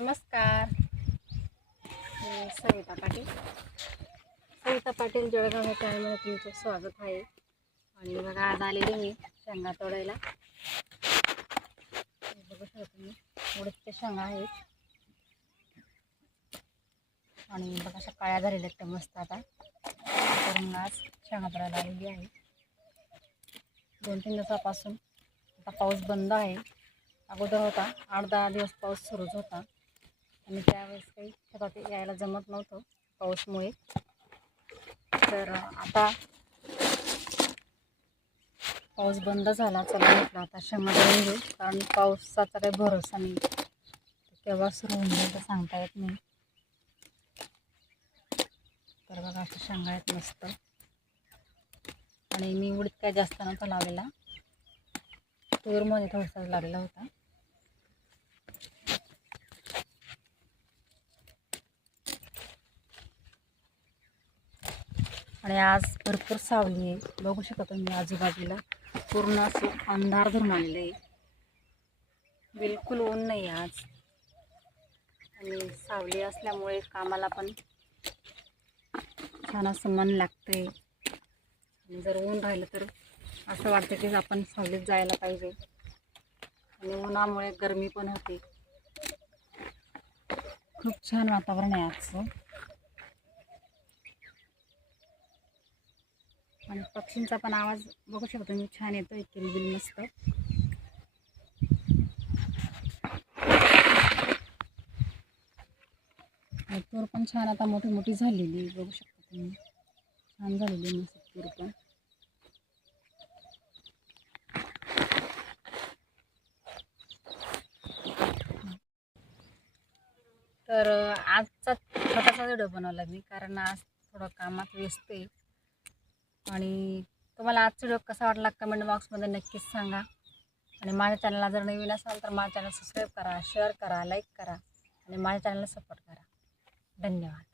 नमस्कार. मी सविता पाटील. सविता पाटील जळगाव या चॅनलमध्ये तुमचं स्वागत आहे. आणि बघा आज आलेली मी शेंगा तोडायला. बघू शकता तुम्ही उडीदच्या शेंगा आहेत. आणि बघा अशा काळ्या झालेल्या आहेत मस्त आता. तर आज शेंगा तोडायला आलेली आहे. दोन तीन दिवसापासून आता पाऊस बंद आहे. अगोदर होता आठ दहा दिवस पाऊस सुरूच होता. आणि त्यावेळेस काही चपाती यायला जमत नव्हतं पाऊसमुळे. तर आता पाऊस बंद झाला चला म्हटलं आता शेंगा करून घेऊ. कारण पावसाचा काही भरोसा नाही. केव्हा सुरू होऊन जाईल तर सांगता येत नाही. तर बघा असं शेंगा येत मस्त आणि मी उडीद काय जास्त नव्हता लावलेला. तूरमध्ये थोडासा लागलेला होता. आणि आज भरपूर सावली आहे. बघू शकता तुम्ही आजूबाजूला. पूर्ण असं अंधार धरून आलेलं आहे. बिलकुल ऊन नाही आज. आणि सावली असल्यामुळे कामाला पण छान असं मन लागते आणि जर ऊन राहिलं तर असं वाटतं की आपण सावलीत जायला पाहिजे. आणि उन्हामुळे गरमी पण होते. खूप छान वातावरण आहे आजचं. आणि पक्षींचा पण आवाज बघू शकतो मी छान येतो किलबिल मस्त. तूर पण छान आता मोठी मोठी झालेली बघू शकता तुम्ही. छान झालेली मस्त तूर पण. तर आजचा छोटासा व्हिडिओ बनवला मी कारण आज थोडं कामात व्यस्त आहे. आणि तुम्हाला आजचा व्हिडिओ कसा वाटला कमेंट बॉक्समध्ये नक्कीच सांगा. आणि माझ्या चॅनलला जर नवीन असाल तर माझ्या चॅनल सबस्क्राईब करा शेअर करा लाईक करा आणि माझ्या चॅनलला सपोर्ट करा. धन्यवाद.